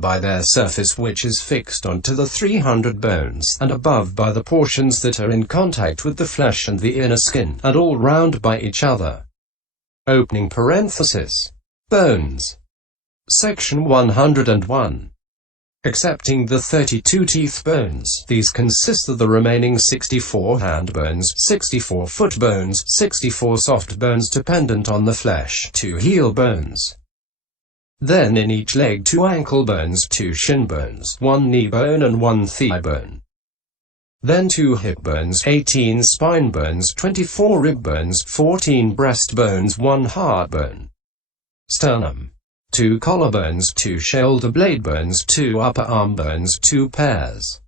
by their surface which is fixed onto the 300 bones, and above by the portions that are in contact with the flesh and the inner skin, and all round by each other. Opening parenthesis. Bones. Section 101. Excepting the 32 teeth bones, these consist of the remaining 64 hand bones, 64 foot bones, 64 soft bones dependent on the flesh, 2 heel bones. Then in each leg 2 ankle bones, 2 shin bones, 1 knee bone and 1 thigh bone. Then 2 hip bones, 18 spine bones, 24 rib bones, 14 breast bones, 1 heart bone. Sternum. 2 collarbones, 2 shoulder blade bones, 2 upper arm bones, 2 pairs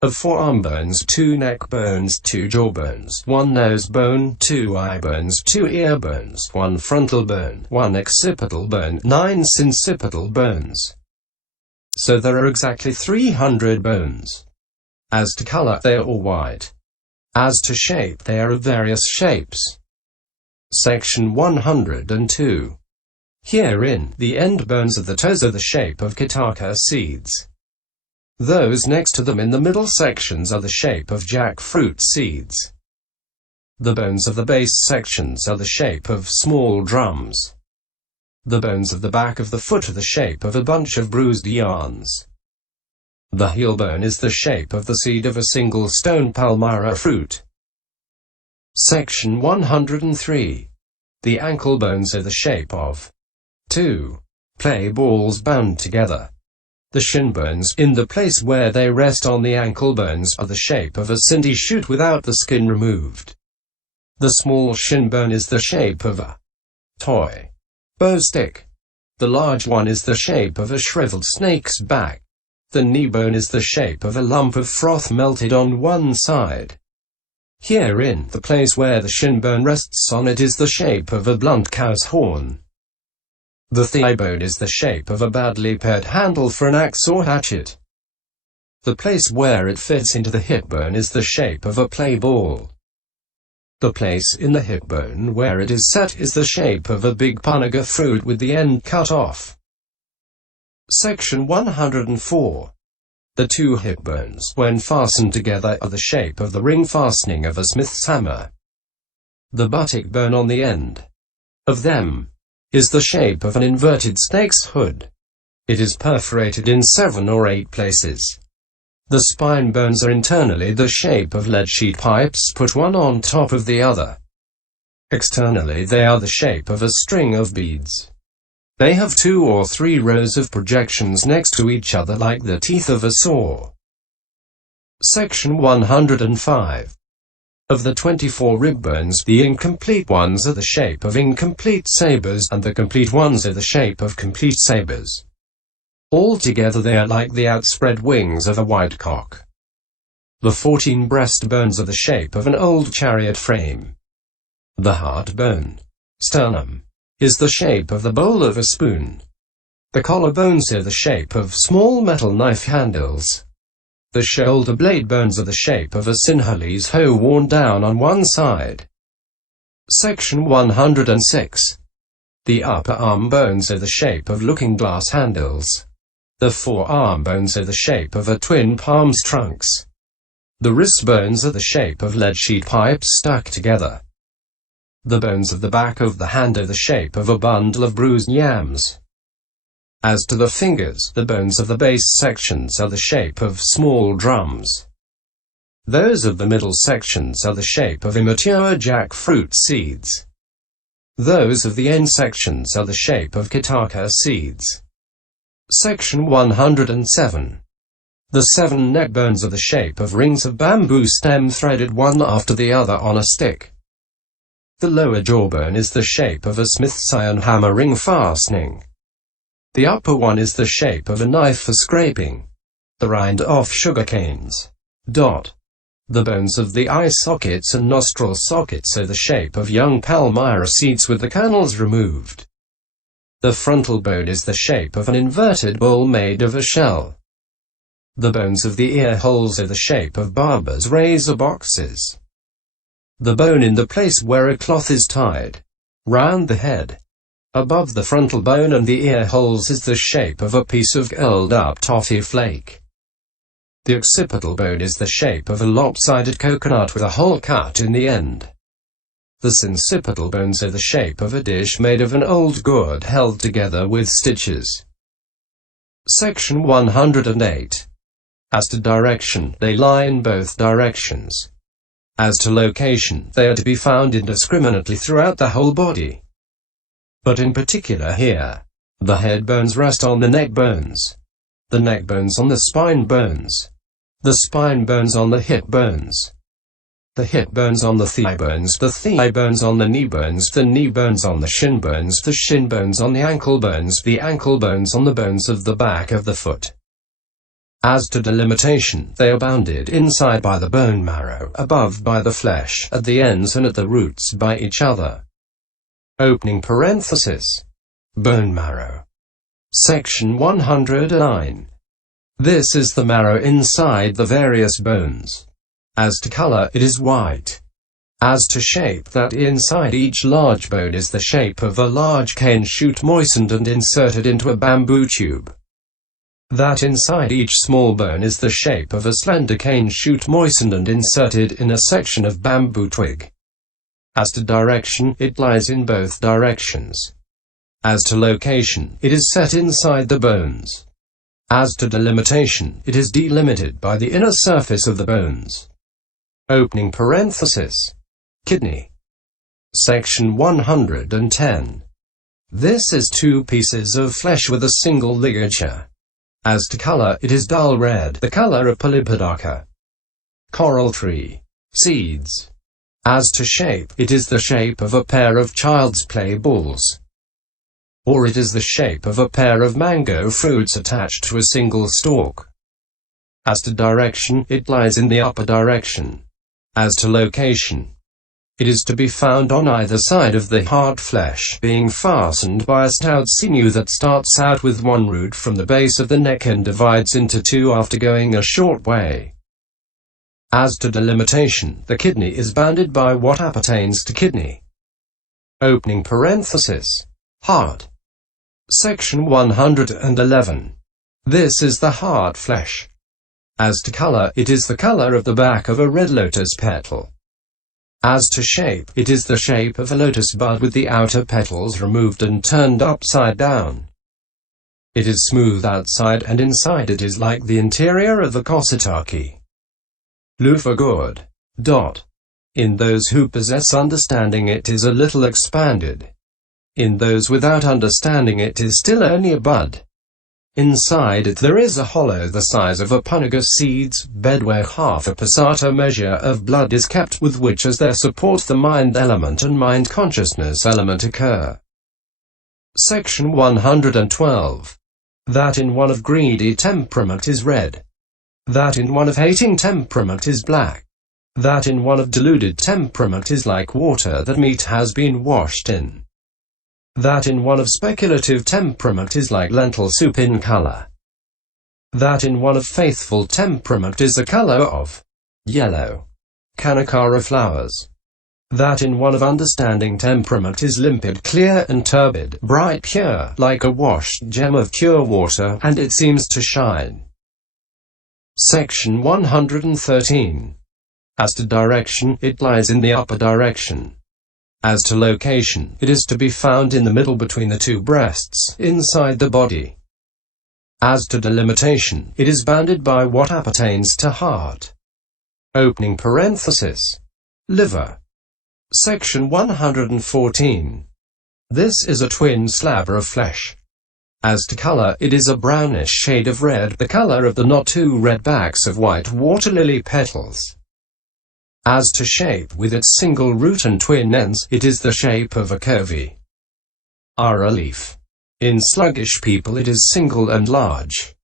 of forearm bones, 2 neck bones, 2 jaw bones, 1 nose bone, 2 eye bones, 2 ear bones, 1 frontal bone, 1 occipital bone, 9 sincipital bones. So there are exactly 300 bones. As to color, they are all white. As to shape, they are of various shapes. Section 102. Herein, the end bones of the toes are the shape of kataka seeds. Those next to them in the middle sections are the shape of jackfruit seeds. The bones of the base sections are the shape of small drums. The bones of the back of the foot are the shape of a bunch of bruised yarns. The heel bone is the shape of the seed of a single stone palmyra fruit. Section 103. The ankle bones are the shape of 2 play balls bound together. The shin bones, in the place where they rest on the ankle bones, are the shape of a cindy shoot without the skin removed. The small shin bone is the shape of a toy bow stick. The large one is the shape of a shriveled snake's back. The knee bone is the shape of a lump of froth melted on one side. Herein, the place where the shin bone rests on it is the shape of a blunt cow's horn. The thigh bone is the shape of a badly pared handle for an axe or hatchet. The place where it fits into the hip bone is the shape of a play ball. The place in the hip bone where it is set is the shape of a big panaga fruit with the end cut off. Section 104. The 2 hip bones, when fastened together, are the shape of the ring fastening of a smith's hammer. The buttock bone on the end of them is the shape of an inverted snake's hood. It is perforated in 7 or 8 places. The spine bones are internally the shape of lead sheet pipes put one on top of the other. Externally they are the shape of a string of beads. They have 2 or 3 rows of projections next to each other like the teeth of a saw. Section 105. Of the 24 rib bones, the incomplete ones are the shape of incomplete sabers, and the complete ones are the shape of complete sabers. Altogether they are like the outspread wings of a white cock. The 14 breast bones are the shape of an old chariot frame. The heart bone, sternum, is the shape of the bowl of a spoon. The collar bones are the shape of small metal knife handles. The shoulder blade bones are the shape of a sinhalese hoe worn down on one side. Section 106. The upper arm bones are the shape of looking-glass handles. The forearm bones are the shape of a twin palm's trunks. The wrist bones are the shape of lead sheet pipes stuck together. The bones of the back of the hand are the shape of a bundle of bruised yams. As to the fingers, the bones of the base sections are the shape of small drums. Those of the middle sections are the shape of immature jackfruit seeds. Those of the end sections are the shape of kataka seeds. Section 107. The 7 neck bones are the shape of rings of bamboo stem threaded one after the other on a stick. The lower jawbone is the shape of a smith's iron hammer ring fastening. The upper one is the shape of a knife for scraping the rind off sugar canes. The bones of the eye sockets and nostril sockets are the shape of young palmyra seeds with the kernels removed. The frontal bone is the shape of an inverted bowl made of a shell. The bones of the ear holes are the shape of barber's razor boxes. The bone in the place where a cloth is tied round the head Above the frontal bone and the ear holes is the shape of a piece of curled-up toffee flake. The occipital bone is the shape of a lopsided coconut with a hole cut in the end. The sincipital bones are the shape of a dish made of an old gourd held together with stitches. Section 108. As to direction, they lie in both directions. As to location, they are to be found indiscriminately throughout the whole body. But in particular here, the head bones rest on the neck bones, the neck bones on the spine bones, the spine bones on the hip bones, the hip bones on the thigh bones on the knee bones on the shin bones on the ankle bones on the bones of the back of the foot. As to delimitation, they are bounded inside by the bone marrow, above by the flesh, at the ends and at the roots by each other. Opening parenthesis. Bone marrow. Section 109. This is the marrow inside the various bones. As to color, it is white. As to shape, that inside each large bone is the shape of a large cane shoot moistened and inserted into a bamboo tube. That inside each small bone is the shape of a slender cane shoot moistened and inserted in a section of bamboo twig. As to direction, it lies in both directions. As to location, it is set inside the bones. As to delimitation, it is delimited by the inner surface of the bones. Opening parenthesis. Kidney. Section 110. This is two pieces of flesh with a single ligature. As to color, it is dull red, the color of palmyra. Coral tree. Seeds. As to shape, it is the shape of a pair of child's play balls. Or it is the shape of a pair of mango fruits attached to a single stalk. As to direction, it lies in the upper direction. As to location, it is to be found on either side of the heart flesh, being fastened by a stout sinew that starts out with one root from the base of the neck and divides into two after going a short way. As to delimitation, the kidney is bounded by what appertains to kidney. Opening parenthesis. Heart. Section 111. This is the heart flesh. As to color, it is the color of the back of a red lotus petal. As to shape, it is the shape of a lotus bud with the outer petals removed and turned upside down. It is smooth outside and inside it is like the interior of the kossataki. Loofah gourd. In those who possess understanding it is a little expanded. In those without understanding it is still only a bud. Inside it there is a hollow the size of a punaga seed's bed where half a passata measure of blood is kept, with which as their support the mind element and mind consciousness element occur. Section 112. That in one of greedy temperament is red. That in one of hating temperament is black. That in one of deluded temperament is like water that meat has been washed in. That in one of speculative temperament is like lentil soup in color. That in one of faithful temperament is the color of yellow kataka flowers. That in one of understanding temperament is limpid, clear and turbid, bright, pure, like a washed gem of pure water, and it seems to shine. Section 113. As to direction, it lies in the upper direction. As to location, it is to be found in the middle between the two breasts, inside the body. As to delimitation, it is bounded by what appertains to heart. Opening parenthesis. Liver. Section 114. This is a twin slab of flesh. As to color, it is a brownish shade of red, the color of the not too red backs of white water lily petals. As to shape, with its single root and twin ends, it is the shape of a curvy leaf. In sluggish people it is single and large.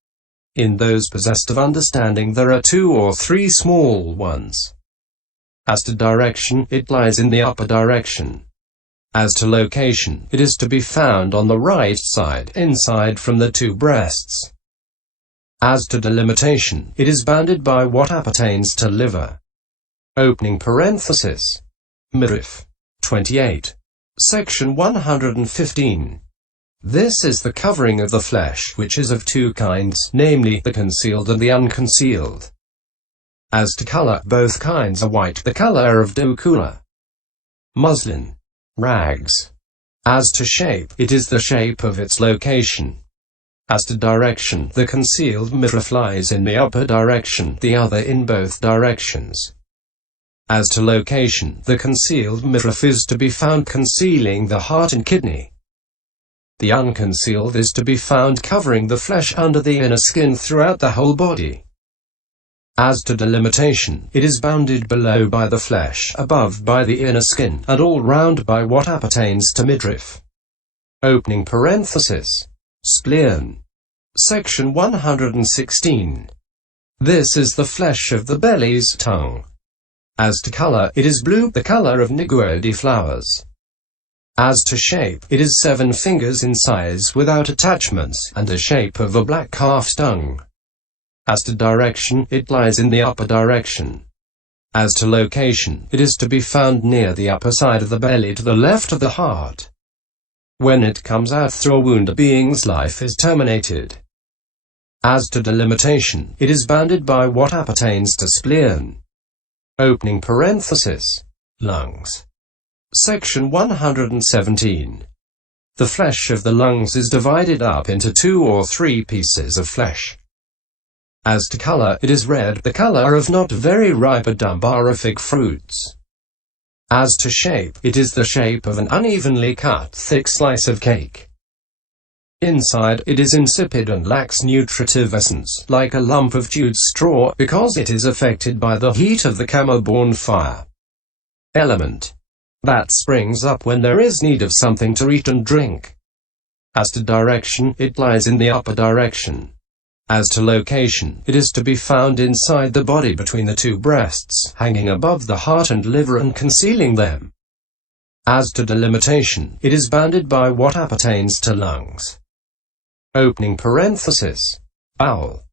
In those possessed of understanding there are 2 or 3 small ones. As to direction, it lies in the upper direction. As to location, it is to be found on the right side, inside from the 2 breasts. As to delimitation, it is bounded by what appertains to liver. Opening parenthesis. Midriff. 28. Section 115. This is the covering of the flesh, which is of two kinds, namely, the concealed and the unconcealed. As to color, both kinds are white, the color of dokula, muslin, rags. As to shape, it is the shape of its location. As to direction, the concealed mitra flies in the upper direction, the other in both directions. As to location, the concealed mitra is to be found concealing the heart and kidney. The unconcealed is to be found covering the flesh under the inner skin throughout the whole body. As to delimitation, it is bounded below by the flesh, above by the inner skin, and all round by what appertains to midriff. Opening parenthesis. Spleen. Section 116. This is the flesh of the belly's tongue. As to color, it is blue, the color of niguodi flowers. As to shape, it is 7 fingers in size without attachments, and the shape of a black calf's tongue. As to direction, it lies in the upper direction. As to location, it is to be found near the upper side of the belly to the left of the heart. When it comes out through a wound, a being's life is terminated. As to delimitation, it is bounded by what appertains to spleen. Opening parenthesis. Lungs. Section 117. The flesh of the lungs is divided up into 2 or 3 pieces of flesh. As to color, it is red, the color of not very ripe dumbarific fruits. As to shape, it is the shape of an unevenly cut thick slice of cake. Inside, it is insipid and lacks nutritive essence, like a lump of chewed straw, because it is affected by the heat of the camel-born fire. Element. That springs up when there is need of something to eat and drink. As to direction, it lies in the upper direction. As to location, it is to be found inside the body between the 2 breasts, hanging above the heart and liver and concealing them. As to delimitation, it is bounded by what appertains to lungs. Opening parenthesis. Bowel.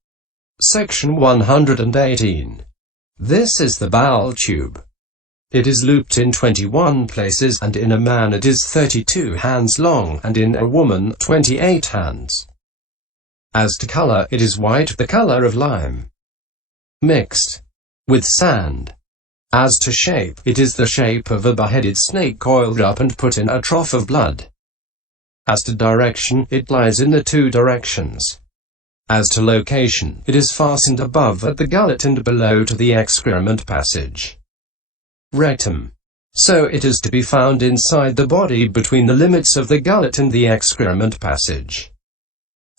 Section 118. This is the bowel tube. It is looped in 21 places, and in a man it is 32 hands long, and in a woman 28 hands. As to color, it is white, the color of lime, mixed with sand. As to shape, it is the shape of a beheaded snake coiled up and put in a trough of blood. As to direction, it lies in the 2 directions. As to location, it is fastened above at the gullet and below to the excrement passage. Rectum. So it is to be found inside the body between the limits of the gullet and the excrement passage.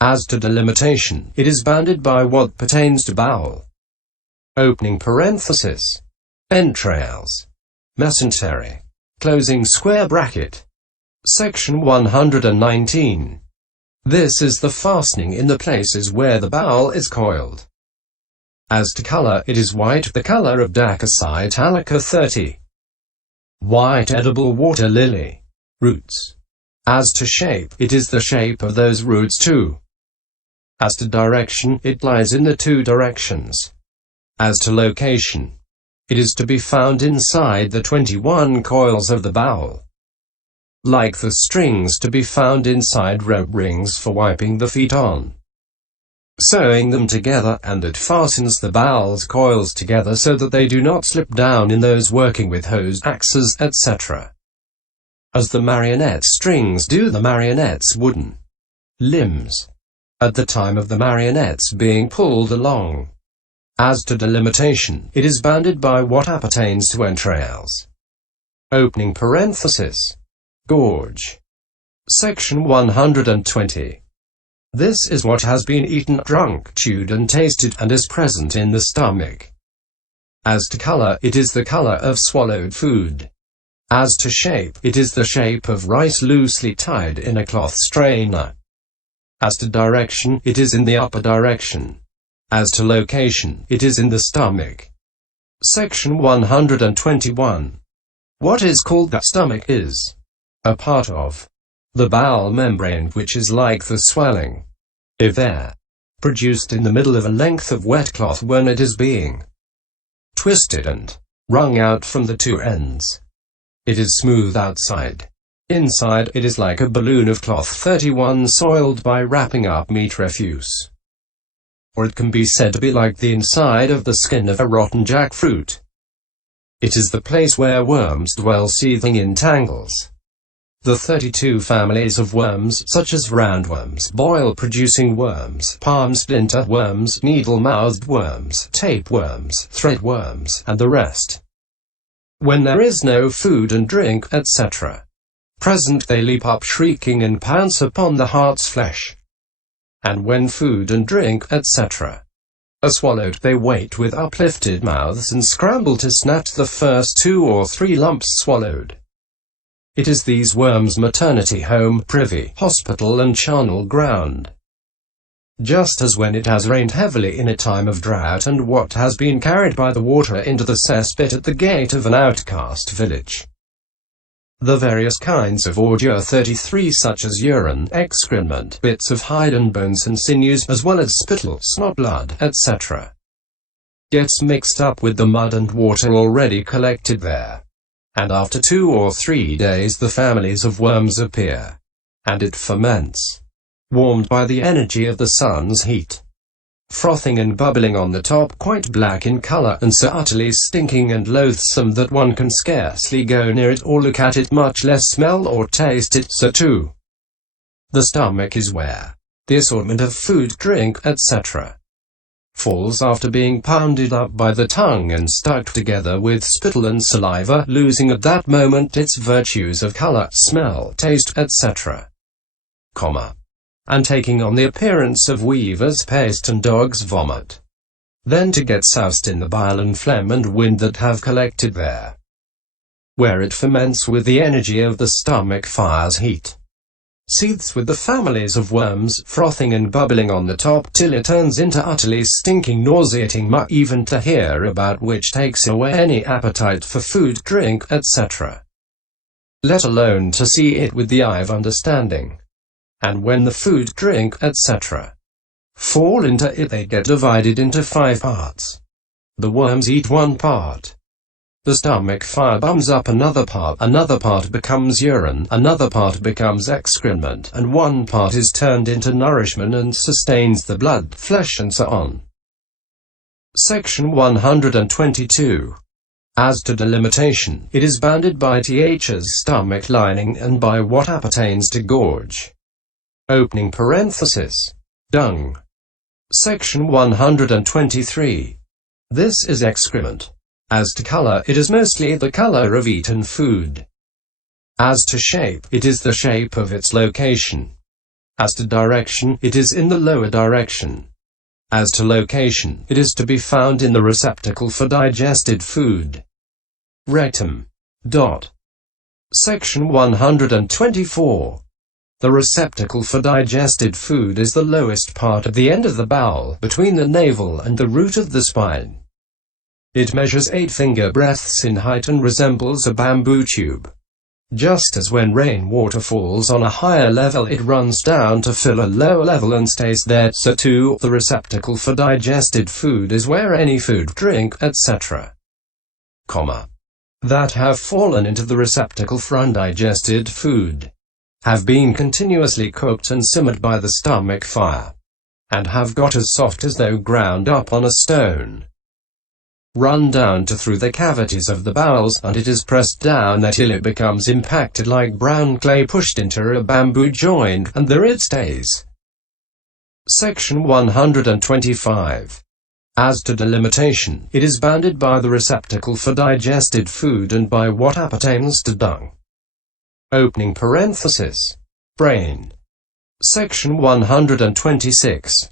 As to delimitation, it is bounded by what pertains to bowel. Opening parenthesis. Entrails. Mesentery. Closing square bracket. Section 119. This is the fastening in the places where the bowel is coiled. As to color, it is white, the color of Dacasia italica 30. White edible water lily. Roots. As to shape, it is the shape of those roots too. As to direction, it lies in the 2 directions. As to location, it is to be found inside the 21 coils of the bowel. Like the strings to be found inside rope rings for wiping the feet on. Sewing them together, and it fastens the bowel's coils together so that they do not slip down in those working with hoes, axes, etc. As the marionette strings do the marionette's wooden limbs, at the time of the marionettes being pulled along. As to delimitation, it is bounded by what appertains to entrails. Opening parenthesis. Gorge. Section 120. This is what has been eaten, drunk, chewed and tasted, and is present in the stomach. As to color, it is the color of swallowed food. As to shape, it is the shape of rice loosely tied in a cloth strainer. As to direction, it is in the upper direction. As to location, it is in the stomach. Section 121. What is called the stomach is a part of the bowel membrane which is like the swelling, if there, produced in the middle of a length of wet cloth when it is being twisted and wrung out from the 2 ends. It is smooth outside. Inside, it is like a balloon of cloth 31 soiled by wrapping up meat refuse. Or it can be said to be like the inside of the skin of a rotten jackfruit. It is the place where worms dwell seething in tangles. The 32 families of worms, such as roundworms, boil-producing worms, palm splinter worms, needle-mouthed worms, tapeworms, threadworms, and the rest. When there is no food and drink, etc. present, they leap up shrieking and pounce upon the heart's flesh. And when food and drink, etc. are swallowed, they wait with uplifted mouths and scramble to snatch the first 2 or 3 lumps swallowed. It is these worms' maternity home, privy, hospital and charnel ground. Just as when it has rained heavily in a time of drought and what has been carried by the water into the cesspit at the gate of an outcast village. The various kinds of ordure 33 such as urine, excrement, bits of hide and bones and sinews, as well as spittle, snot, blood, etc. gets mixed up with the mud and water already collected there. And after 2 or 3 days the families of worms appear. And it ferments, warmed by the energy of the sun's heat, frothing and bubbling on the top, quite black in color, and so utterly stinking and loathsome that one can scarcely go near it or look at it, much less smell or taste it. So too, the stomach is where the assortment of food, drink, etc. falls after being pounded up by the tongue and stuck together with spittle and saliva, losing at that moment its virtues of color, smell, taste, etc. And taking on the appearance of weaver's paste and dog's vomit. Then to get soused in the bile and phlegm and wind that have collected there, where it ferments with the energy of the stomach fire's heat, seethes with the families of worms, frothing and bubbling on the top, till it turns into utterly stinking, nauseating muck, even to hear about which takes away any appetite for food, drink, etc. let alone to see it with the eye of understanding. And when the food, drink, etc. fall into it, they get divided into 5 parts. The worms eat one part. The stomach fire bums up another part becomes urine, another part becomes excrement, and one part is turned into nourishment and sustains the blood, flesh and so on. Section 122. As to delimitation, it is bounded by th's stomach lining and by what appertains to gorge. Opening parenthesis. Dung. Section 123. This is excrement. As to color, it is mostly the color of eaten food. As to shape, it is the shape of its location. As to direction, it is in the lower direction. As to location, it is to be found in the receptacle for digested food. Rectum. Section 124. The receptacle for digested food is the lowest part at the end of the bowel, between the navel and the root of the spine. It measures 8 finger breadths in height and resembles a bamboo tube. Just as when rain water falls on a higher level, it runs down to fill a lower level and stays there, so too, the receptacle for digested food is where any food, drink, etc. that have fallen into the receptacle for undigested food, have been continuously cooked and simmered by the stomach fire, and have got as soft as though ground up on a stone, run down to through the cavities of the bowels, and it is pressed down there till it becomes impacted like brown clay pushed into a bamboo joint, and there it stays. Section 125. As to delimitation, it is bounded by the receptacle for digested food and by what appertains to dung. Opening parenthesis. Brain. Section 126.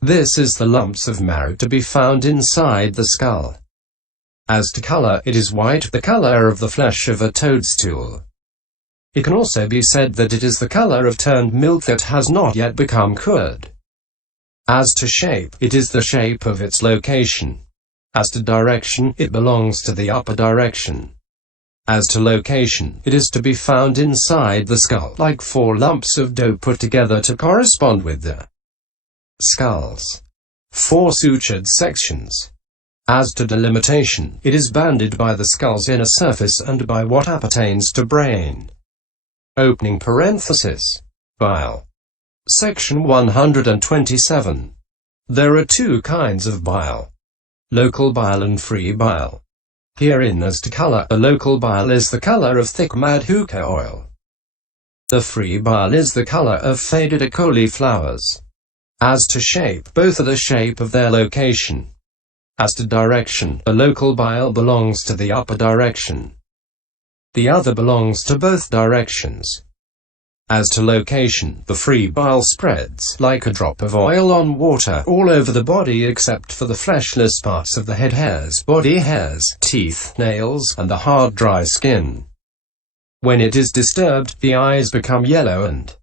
This is the lumps of marrow to be found inside the skull. As to color, it is white, the color of the flesh of a toadstool. It can also be said that it is the color of turned milk that has not yet become curd. As to shape, it is the shape of its location. As to direction, it belongs to the upper direction. As to location, it is to be found inside the skull, like 4 lumps of dough put together to correspond with the skulls. 4 sutured sections. As to delimitation, it is bounded by the skull's inner surface and by what appertains to brain. Opening parenthesis. Bile. Section 127. There are two kinds of bile: local bile and free bile. Herein as to color, a local bile is the color of thick madhuka oil. The free bile is the color of faded cauliflowers. As to shape, both are the shape of their location. As to direction, a local bile belongs to the upper direction. The other belongs to both directions. As to location, the free bile spreads like a drop of oil on water all over the body except for the fleshless parts of the head hairs, body hairs, teeth, nails, and the hard dry skin. When it is disturbed, the eyes become yellow and